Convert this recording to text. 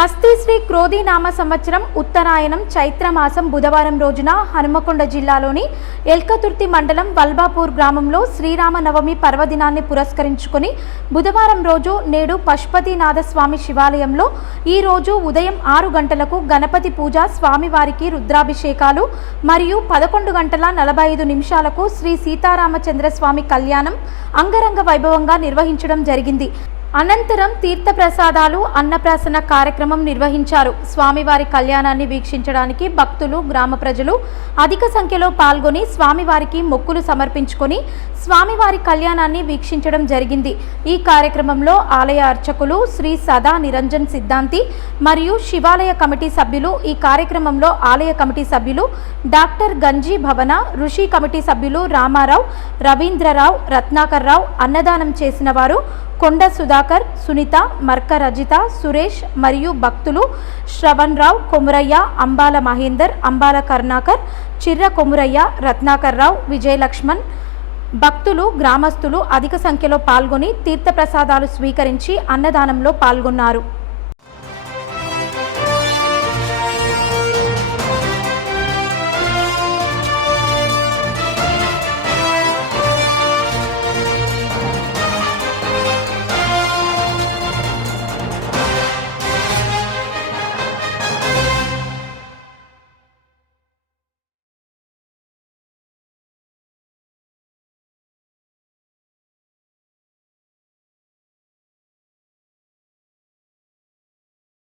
స్వస్తి శ్రీ క్రోధీనామ సంవత్సరం ఉత్తరాయణం చైత్రమాసం బుధవారం రోజున హనుమకొండ జిల్లాలోని ఎల్కతుర్తి మండలం వల్బాపూర్ గ్రామంలో శ్రీరామనవమి పర్వదినాన్ని పురస్కరించుకొని బుధవారం రోజు నేడు పశుపతినాథ స్వామి శివాలయంలో ఈ రోజు ఉదయం 6 గంటలకు గణపతి పూజ, స్వామివారికి రుద్రాభిషేకాలు మరియు 11 గంటల 45 నిమిషాలకు శ్రీ సీతారామచంద్ర స్వామి కళ్యాణం అంగరంగ వైభవంగా నిర్వహించడం జరిగింది. అనంతరం తీర్థప్రసాదాలు, అన్నప్రాసన కార్యక్రమం నిర్వహించారు. స్వామివారి కళ్యాణాన్ని వీక్షించడానికి భక్తులు, గ్రామ ప్రజలు అధిక సంఖ్యలో పాల్గొని స్వామివారికి మొక్కులు సమర్పించుకొని స్వామివారి కళ్యాణాన్ని వీక్షించడం జరిగింది. ఈ కార్యక్రమంలో ఆలయ అర్చకులు శ్రీ సదా నిరంజన్ సిద్ధాంతి మరియు శివాలయ కమిటీ సభ్యులు, ఈ కార్యక్రమంలో ఆలయ కమిటీ సభ్యులు డాక్టర్ గంజీ భవన, ఋషి కమిటీ సభ్యులు రామారావు, రవీంద్రరావు, రత్నాకర్ రావు, అన్నదానం చేసిన వారు కొండ సుధాకర్, సునీత, మర్క రజిత, సురేష్ మరియు భక్తులు శ్రవణ్ రావు, కొమురయ్య, అంబాల మహేందర్, అంబాల కరుణాకర్, చిర్ర కొమురయ్య, రత్నాకర్ రావు, విజయలక్ష్మణ్, భక్తులు, గ్రామస్తులు అధిక సంఖ్యలో పాల్గొని తీర్థప్రసాదాలు స్వీకరించి అన్నదానంలో పాల్గొన్నారు.